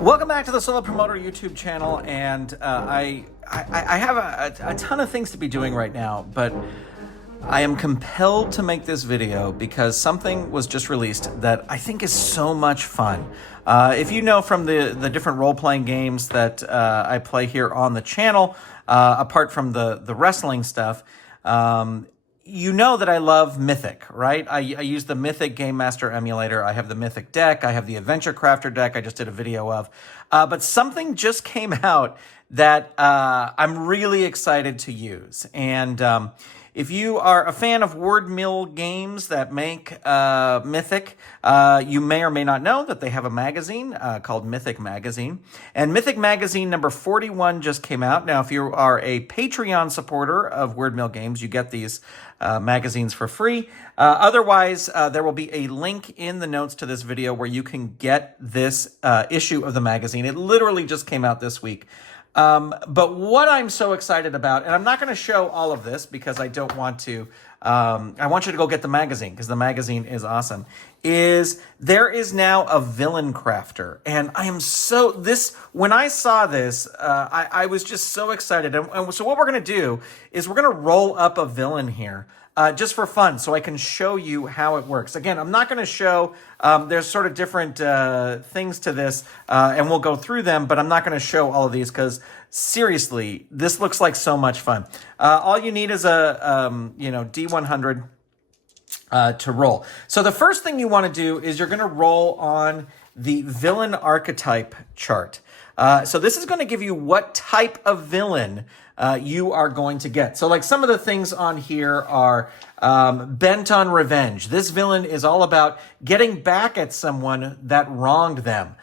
Welcome back to the Solo Promoter YouTube channel, and I have a ton of things to be doing right now, but I am compelled to make this video because something was just released that I think is so much fun. If you know from the different role-playing games that I play here on the channel, apart from the wrestling stuff, you know that I love Mythic, right? I use the Mythic Game Master emulator. I have the Mythic deck. I have the Adventure Crafter deck I just did a video of. But something just came out that I'm really excited to use. And if you are a fan of word mill games that make Mythic, you may or may not know that they have a magazine called Mythic Magazine. And Mythic Magazine number 41 just came out. Now, if you are a Patreon supporter of word mill games, you get these magazines for free. Otherwise, there will be a link in the notes to this video where you can get this issue of the magazine. It literally just came out this week. But what I'm so excited about, and I'm not going to show all of this because I don't want to, I want you to go get the magazine because the magazine is awesome, is there is now a villain crafter. And I am so, when I saw this, I was just so excited. And so what we're going to do is we're going to roll up a villain here. Just for fun, so I can show you how it works. Again, I'm not going to show, there's sort of different things to this, and we'll go through them, but I'm not going to show all of these because, seriously, this looks like so much fun. All you need is a, D100 to roll. So the first thing you want to do is you're going to roll on the villain archetype chart. So this is going to give you what type of villain you are going to get. So like some of the things on here are bent on revenge. This villain is all about getting back at someone that wronged them.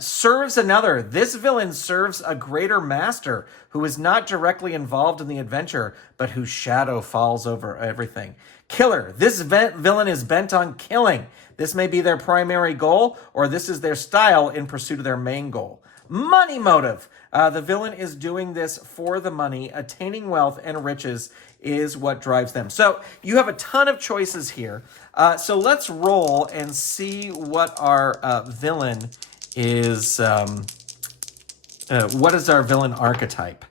Serves another. This villain serves a greater master who is not directly involved in the adventure, but whose shadow falls over everything. Killer. This villain is bent on killing. This may be their primary goal, or this is their style in pursuit of their main goal. Money motive. The villain is doing this for the money. Attaining wealth and riches is what drives them. So you have a ton of choices here. So let's roll and see what our villain is. What is our villain archetype?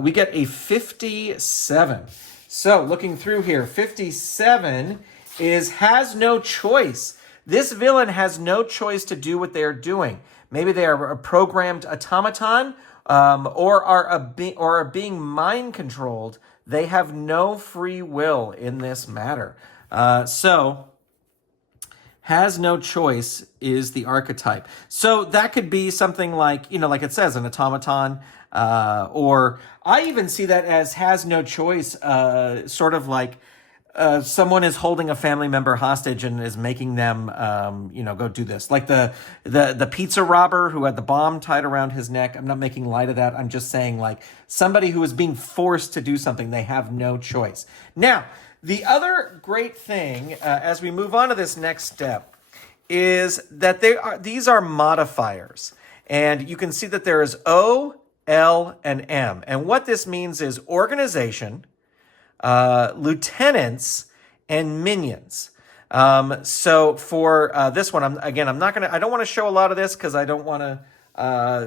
We get a 57. So looking through here, 57 has no choice. This villain has no choice to do what they're doing. Maybe they are a programmed automaton, or are being mind controlled. They have no free will in this matter. So has no choice is the archetype. So that could be something like, like it says, an automaton, or I even see that as has no choice, sort of like someone is holding a family member hostage and is making them, go do this. Like the pizza robber who had the bomb tied around his neck. I'm not making light of that. I'm just saying like somebody who is being forced to do something. They have no choice. Now, the other great thing as we move on to this next step is that these are modifiers. And you can see that there is O, L, and M. And what this means is organization, lieutenants, and minions. So for this one, I don't want to show a lot of this because I don't want to,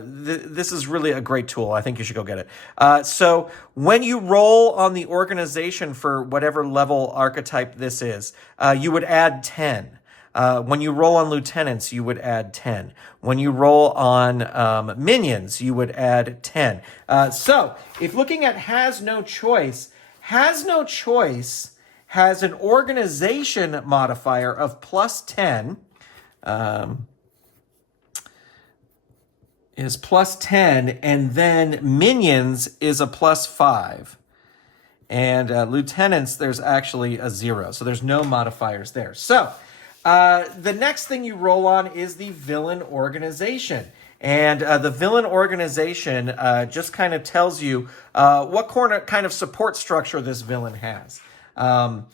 this is really a great tool. I think you should go get it. So when you roll on the organization for whatever level archetype this is, you would add 10. When you roll on lieutenants, you would add 10. When you roll on minions, you would add 10. So if looking at has no choice has an organization modifier of plus 10, is plus 10, and then minions is a plus 5. And lieutenants, there's actually a 0. So there's no modifiers there. So the next thing you roll on is the villain organization. And the villain organization just kind of tells you what kind of support structure this villain has. So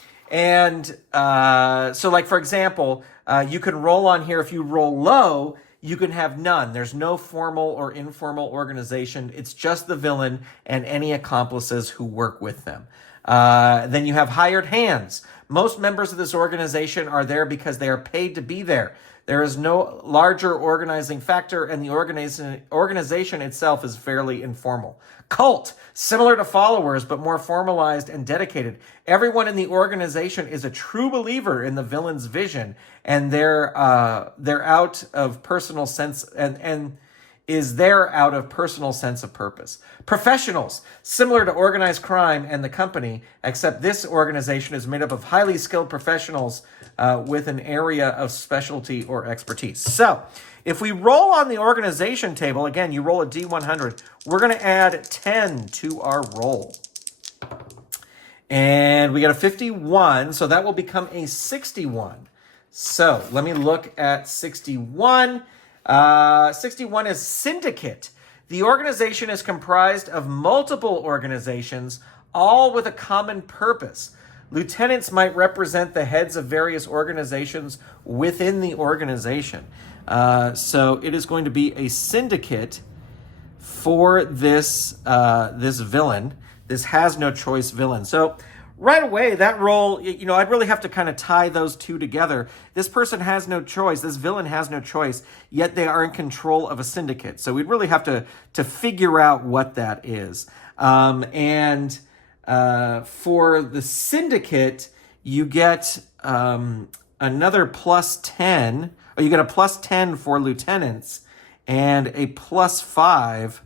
like, for example, you can roll on here. If you roll low, you can have none. There's no formal or informal organization. It's just the villain and any accomplices who work with them. Then you have hired hands. Most members of this organization are there because they are paid to be there. There is no larger organizing factor, and the organization itself is fairly informal. Cult, similar to followers, but more formalized and dedicated. Everyone in the organization is a true believer in the villain's vision, and they're out of personal sense and is there out of personal sense of purpose. Professionals, similar to organized crime and the company, except this organization is made up of highly skilled professionals with an area of specialty or expertise. So, if we roll on the organization table, again, you roll a D100, we're going to add 10 to our roll. And we got a 51, so that will become a 61. So, let me look at 61. 61 is Syndicate. The organization is comprised of multiple organizations, all with a common purpose. Lieutenants might represent the heads of various organizations within the organization. So it is going to be a syndicate for this villain, this has no choice villain. So right away, that role, I'd really have to kind of tie those two together. This person has no choice. This villain has no choice, yet they are in control of a syndicate. So we'd really have to figure out what that is. For the syndicate, you get another plus 10. Or you get a plus 10 for lieutenants and a plus 5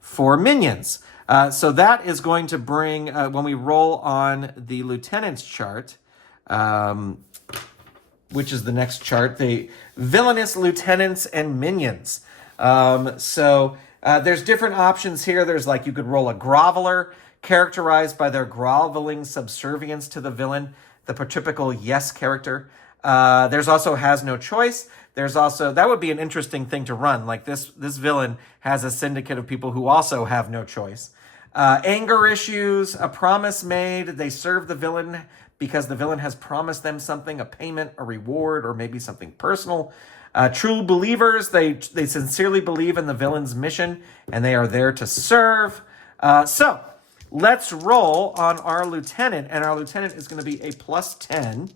for minions. So that is going to bring, when we roll on the lieutenant's chart, which is the next chart, the villainous lieutenants and minions. There's different options here. There's you could roll a groveler, characterized by their groveling subservience to the villain, the prototypical yes character. There's also has no choice. There's also, that would be an interesting thing to run. This villain has a syndicate of people who also have no choice. Anger issues, a promise made. They serve the villain because the villain has promised them something, a payment, a reward, or maybe something personal. True believers, they sincerely believe in the villain's mission and they are there to serve. So let's roll on our lieutenant, and our lieutenant is going to be a plus 10.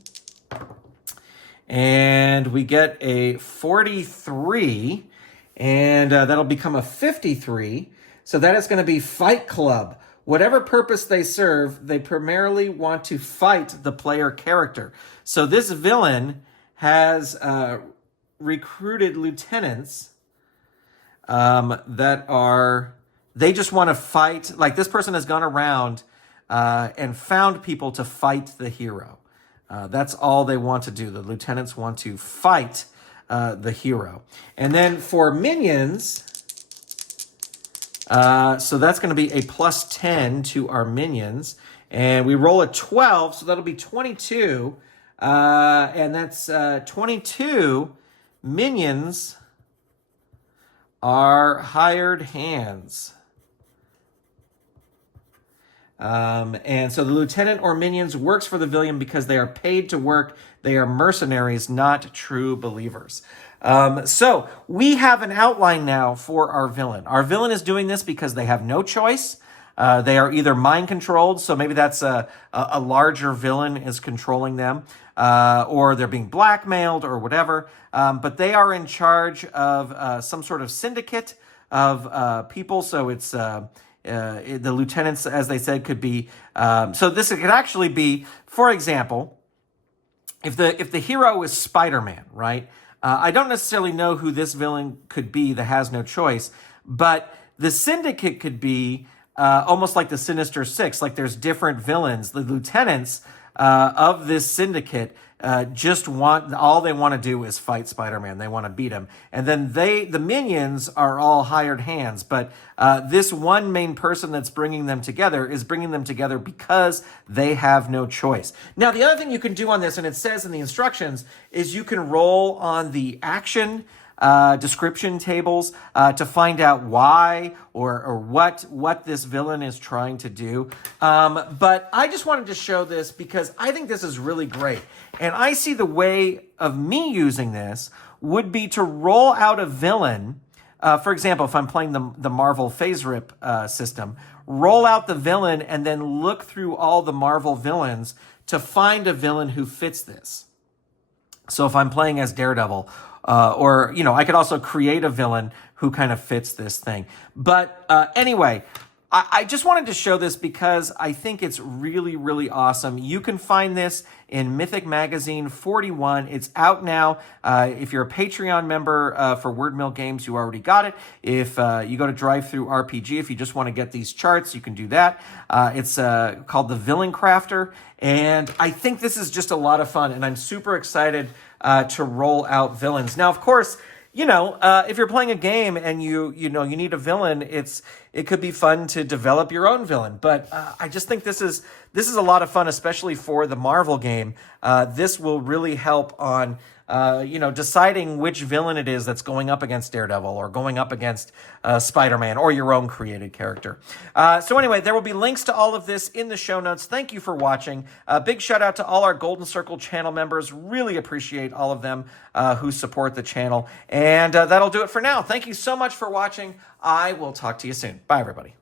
And we get a 43, and that'll become a 53. So that is going to be Fight Club. Whatever purpose they serve, they primarily want to fight the player character. So this villain has recruited lieutenants they just want to fight. This person has gone around and found people to fight the hero. That's all they want to do. The lieutenants want to fight the hero. And then for minions, so that's going to be a plus 10 to our minions. And we roll a 12, so that'll be 22. And that's 22 minions are hired hands. And so the lieutenant or minions works for the villain because they are paid to work. They are mercenaries, not true believers. So we have an outline now for our villain. Our villain is doing this because they have no choice. They are either mind controlled, so maybe that's a larger villain is controlling them, or they're being blackmailed or whatever. But they are in charge of some sort of syndicate of people. So it's the lieutenants, as they said, could be. So this could actually be, for example, if the hero is Spider-Man, right? I don't necessarily know who this villain could be that has no choice, but the syndicate could be almost like the Sinister Six. There's different villains. The lieutenants of this syndicate all they want to do is fight Spider-Man. They want to beat him. And then the minions are all hired hands. But this one main person that's bringing them together is bringing them together because they have no choice. Now, the other thing you can do on this, and it says in the instructions, is you can roll on the action description tables to find out why or what this villain is trying to do. But I just wanted to show this because I think this is really great. And I see the way of me using this would be to roll out a villain. For example, if I'm playing the Marvel Phase Rip system, roll out the villain and then look through all the Marvel villains to find a villain who fits this. So if I'm playing as Daredevil, or, you know, I could also create a villain who kind of fits this thing. But anyway, I just wanted to show this because I think it's really, really awesome. You can find this in Mythic Magazine 41. It's out now. If you're a Patreon member for Wordmill Games, you already got it. If you go to Drive-Thru RPG, if you just want to get these charts, you can do that. It's called the Villain Crafter, and I think this is just a lot of fun, and I'm super excited to roll out villains. Now, of course, you know, if you're playing a game and you need a villain, it could be fun to develop your own villain. But I just think this is a lot of fun, especially for the Marvel game. This will really help on deciding which villain it is that's going up against Daredevil or going up against Spider-Man or your own created character. So anyway, there will be links to all of this in the show notes. Thank you for watching. Big shout out to all our Golden Circle channel members. Really appreciate all of them who support the channel. And that'll do it for now. Thank you so much for watching. I will talk to you soon. Bye, everybody.